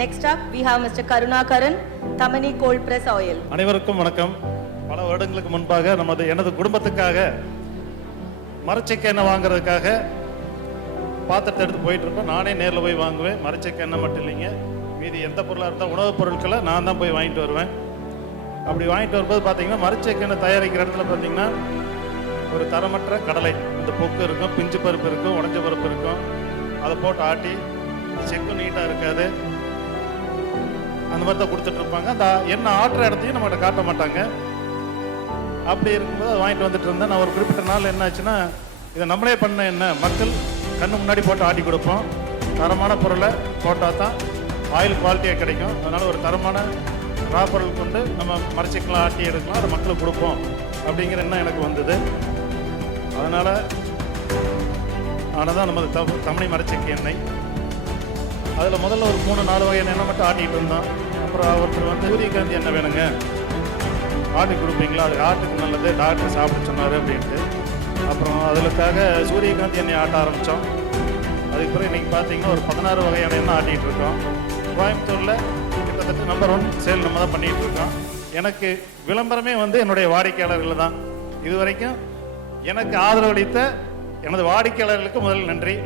Next up, we have Mr. Karunakaran, Thamani Cold Press Oil. அனைவருக்கும் வணக்கம். பல வருடங்களுக்கு முன்பாக எனது குடும்பத்துக்காக மரச்செக்கு எண்ணெய் வாங்குறதுக்காக பாத்திரத்தை எடுத்து போயிட்டு இருப்பேன். நானே நேரில் போய் வாங்குவேன். மரச்செக்கு எண்ணெய் மட்டும் இல்லைங்க, மீதி எந்த பொருளாக இருந்தால் உணவுப் பொருட்களை நான் தான் போய் வாங்கிட்டு வருவேன். அப்படி வாங்கிட்டு வரும்போது பார்த்தீங்கன்னா மரச்செக்கு எண்ணெய் தயாரிக்கிற இடத்துல பார்த்தீங்கன்னா ஒரு தரமற்ற கடலை, இந்த பொக்கு இருக்கும், பிஞ்சு பருப்பு இருக்கும், உடஞ்ச பருப்பு இருக்கும். அதை போட்டு ஆட்டி செக்கும் நீட்டாக இருக்காது, அந்த மாதிரி தான் கொடுத்துட்ருப்பாங்க. அந்த எண்ணெய் ஆட்டுற இடத்தையும் நம்மகிட்ட காட்ட மாட்டாங்க. அப்படி இருக்கும்போது அதை வாங்கிட்டு வந்துட்டு இருந்தேன். நான் ஒரு குறிப்பிட்ட நாள் என்ன ஆச்சுன்னா, இதை நம்மளே பண்ண என்ன மக்கள் கண்ணு முன்னாடி போட்டு ஆட்டி கொடுப்போம். தரமான பொருளை போட்டால் தான் ஆயில் குவாலிட்டியாக கிடைக்கும். அதனால் ஒரு தரமான ரா பொருள் கொண்டு நம்ம மரச்சிக்கலாம், ஆட்டி எடுக்கலாம், அதை மக்களுக்கு கொடுப்போம் அப்படிங்கிற எண்ணம் எனக்கு வந்தது. அதனால் ஆனால் தான் நமது தமனி மரச்செக்கு எண்ணெய். அதில் முதல்ல ஒரு 3-4 வகையான எண்ணெய் மட்டும் ஆட்டிகிட்டு இருந்தோம். அப்புறம் ஒருத்தர் வந்து சூரியகாந்தி எண்ணெய் வேணுங்க, ஆட்டி கொடுப்பீங்களா, அது ஆட்டுக்கு நல்லது, டாக்டர் சாப்பிட சொன்னார் அப்படின்ட்டு. அப்புறம் அதுக்காக சூரியகாந்தி எண்ணெய் ஆட்ட ஆரம்பித்தோம். அதுக்கு பிறகு இன்றைக்கி பார்த்தீங்கன்னா ஒரு 16 வகையான எண்ணெய் ஆட்டிகிட்டு இருக்கோம். கோயம்புத்தூரில் கிட்டத்தட்ட நம்பர் 1 சேல் நம்ம தான் பண்ணிகிட்டு இருக்கோம். எனக்கு விளம்பரமே வந்து என்னுடைய வாடிக்கையாளர்கள் தான். இதுவரைக்கும் எனக்கு ஆதரவளித்த எனது வாடிக்கையாளர்களுக்கு முதல் நன்றி.